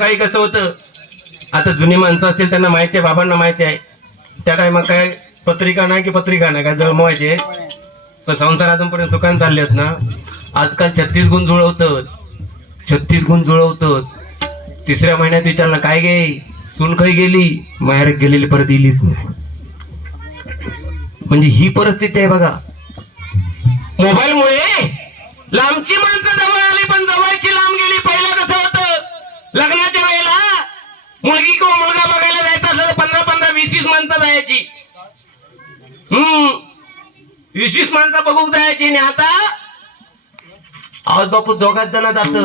काळी कसं होतं? आता जुनी माणसं असतील त्यांना माहिती आहे बाबांना माहिती आहे. त्या टायमा काय पत्रिका नाही की पत्रिका नाही काय जळमवायचे पण संसार अजूनपर्यंत सुखान चालले आहेत ना. आजकाल छत्तीस गुण जुळवतं छत्तीस गुण जुळवतं तिसऱ्या महिन्यात विचारलं काय गे? सून काही गेली? माहेर गेलेली परत येलीच नाही. म्हणजे ही परिस्थिती आहे बघा. मोबाईलमुळे लांबची माणसं जवळ आली पण जवळची लांब गेली पहिला कसं होतं? लग्नात मुलगी किंवा मुलगा बघायला जायचं असलं तर पंधरा पंधरा वीस वीस माणसं जायची. हम्म. वीस वीस माणसं बघू जायची आणि आता आवाज बापू दोघात जण जात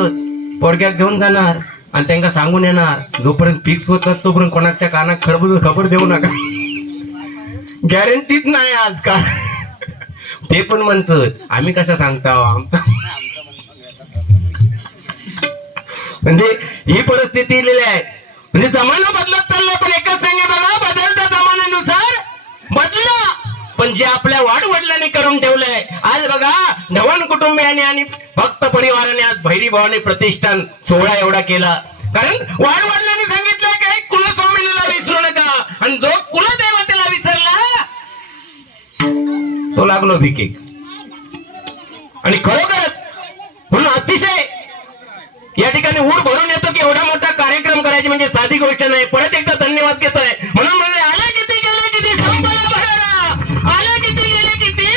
पोरग्यात घेऊन जाणार आणि त्यांना सांगून येणार. जोपर्यंत फिक्स होत नाही, तोपर्यंत कोणाच्या कानात खरबूज खबर देऊ नका. गॅरंटीच नाही आजकाल ते पण म्हणतात आम्ही कशा सांगता हो, आमचा? म्हणजे ही परिस्थिती लिहिली आहे. म्हणजे जमाना बदलत चालला पण एकच सांगे बघा बदलत्या जमान्यानुसार बदला. पण जे आपल्या वाडवडिलांनी करून ठेवलंय आज बघा धवन कुटुंबियाने आणि भक्त परिवाराने आज भैरी भावाने प्रतिष्ठान सोहळा एवढा केला. कारण वाडवडिलांनी सांगितलं की कुलस्वामिनीला विसरू नका. आणि जो कुलदेवतेला विसरला तो लागलो भिके. आणि खरोखरच म्हणून अतिशय या ठिकाणी ऊर भरून येतो की एवढा मोठा करायची म्हणजे साधी गोष्ट नाही. परत एकदा धन्यवाद घेतोय. म्हणून म्हणले आला किती गेले किती? संपला भरारा. आला किती गेले किती?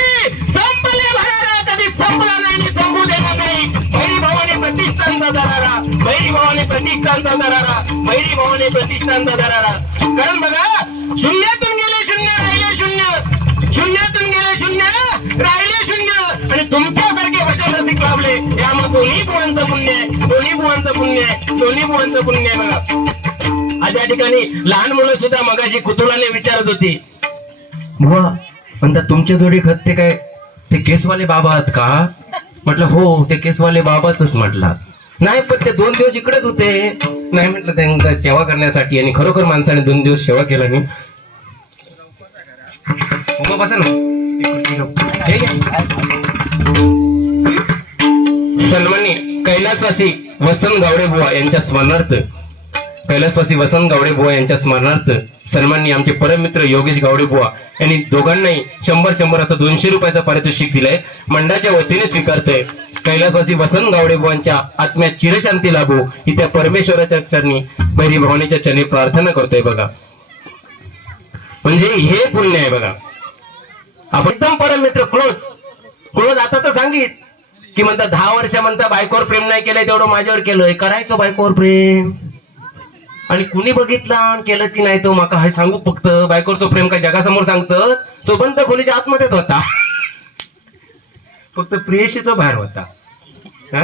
संपले भरारा. कधी संपला नाही संपू देणार नाही भैरी भावाने प्रतिष्ठानचा दरारा. भैरी भावाने प्रतिष्ठानचा दरारा. भैरी भावाने प्रतिष्ठानचा दरारा. कारण बघा शून्यात बुवांचं पुण्य आहे दोन्ही बुवांचं पुण्य आहे दोन्ही बुवांचं पुण्य आहे बघा. आज या ठिकाणी लहान मुलं सुद्धा मगाशी कुतुलाने विचारत होती. बुवा म्हणतात तुमच्या जोडी खत ते काय ते केसवाले बाबा आहात का? म्हटलं हो ते केसवाले बाबाच म्हटला. नाही पण ते दोन दिवस इकडेच होते. नाही म्हटलं त्यांना सेवा करण्यासाठी आणि खरोखर माणसाने दोन दिवस सेवा केला नाही. उभं बसा ना. हे कैलासवासी वसंत गावडे बुवा यांच्या स्मरणार्थ कैलासवासी वसंत गावडे बुवा यांच्या स्मरणार्थ सन्माननीय आमचे परममित्र योगेश गावडे बुवा यांनी दोघांनाही शंभर शंभर असं दोनशे रुपयाचं पारितोषिक दिलंय. मंडळाच्या वतीने स्वीकारतोय. कैलासवासी वसंत गावडे बुवांच्या आत्म्यात चिरशांती लाभो. ही त्या परमेश्वराच्या चरणी भैरी भवानीच्या चरणी प्रार्थना करतोय बघा. म्हणजे हे पुण्य आहे बघा. आपण एकदम परम मित्र क्लोज क्लोज आता तर सांगित. की म्हणता दहा वर्ष म्हणता बायकोवर प्रेम नाही केलंय तेवढं माझ्यावर केलंय. करायचो बायकोवर प्रेम. आणि कुणी बघितला आणि केलं की नाही तो माका हे सांगू फक्त बायकोवर तो प्रेम काय जगासमोर सांगत तो बंद खोलीच्या आतमध्येच होता. फक्त प्रियशी तो बाहेर होता. हा?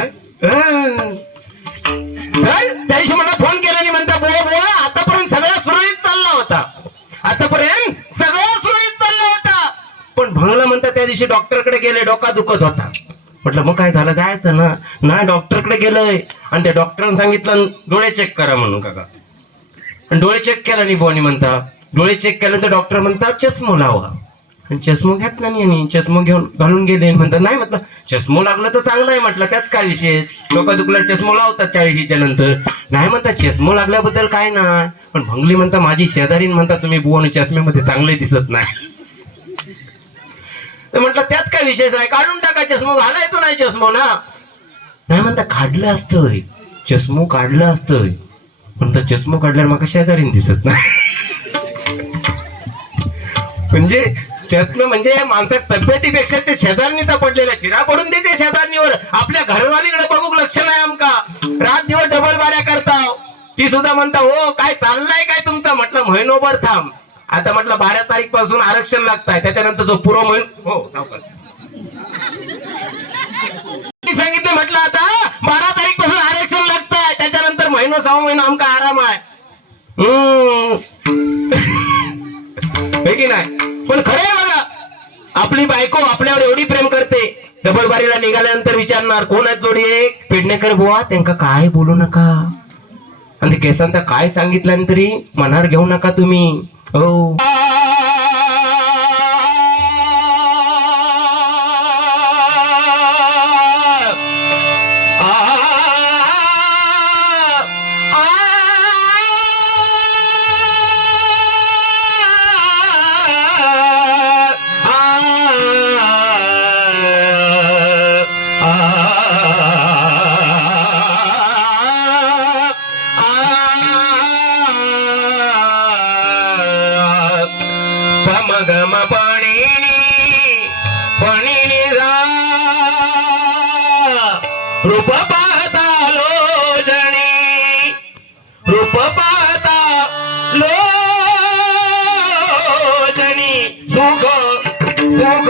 त्या दिवशी मला फोन केला आणि म्हणता बुवा बुवा आतापर्यंत सगळं सुरळीत चालला होता. आतापर्यंत सगळं सुरळीत चालला होता. पण भंगला म्हणता त्या दिवशी डॉक्टरकडे गेले डोका दुखत होता. म्हटलं मग काय झालं? जायचं ना. नाही डॉक्टरकडे गेलोय. आणि त्या डॉक्टरांनी सांगितलं डोळे चेक करा म्हणून काका. आणि डोळे चेक केला नाही बोनी म्हणता. डोळे चेक केल्यानंतर डॉक्टर म्हणता चष्मो लावा. आणि चष्मो घेतला नाही आणि चष्मो घेऊन घालून गेले. म्हणतात नाही म्हटलं चष्मो लागलं तर चांगलं आहे म्हटलं. त्यात काय विशेष? लोक दुखला चष्मो लावतात चाळीशीच्या नंतर. नाही म्हणता चष्मो लागल्याबद्दल काय नाही. पण भंगली म्हणता माझी शेजारीन म्हणता तुम्ही बुवानी चष्म्यामध्ये चांगले दिसत नाही. म्हटलं त्यात काय विशेष आहे? काढून टाका चष्मो घालायचो नाही चष्मो ना? नाही म्हणता काढलं असतं. चष्मो काढलं असतंय म्हणता चष्मो काढल्यावर मला शेजारीन दिसत नाही? म्हणजे चष्म म्हणजे या माणसात तब्येतीपेक्षा ते शेजारणीचा पडलेला शिरा पडून देते शेजारणीवर. आपल्या घरवालीकडे बघू लक्ष नाही आमका. रात दिवस डबल बाऱ्या करता ती सुद्धा म्हणता हो काय चाललंय काय तुमचं? म्हटलं महिनोभर थांब. आता म्हटलं बारा तारीखपासून आरक्षण लागताय. त्याच्यानंतर जो पुरो महिन हो सावकाश. सांगितलं म्हटलं आता बारा तारीखपासून आरक्षण लागताय. त्याच्यानंतर महिना सहा महिना आमका आराम आहे. हम्म. की नाही? पण खरं आहे बघा आपली बायको आपल्यावर एवढी प्रेम करते. डबलबारीला निघाल्यानंतर विचारणार कोण आहेत जोडी एक? पेडणेकर बुवा त्यांका काय बोलू नका. आणि केसांचा काय सांगितल्यानंतरी मनावर घेऊ नका तुम्ही. हो గమ పణిని పణినిదా రూపపాతాలోజని రూపపాతాలోజని సుఖ సుఖ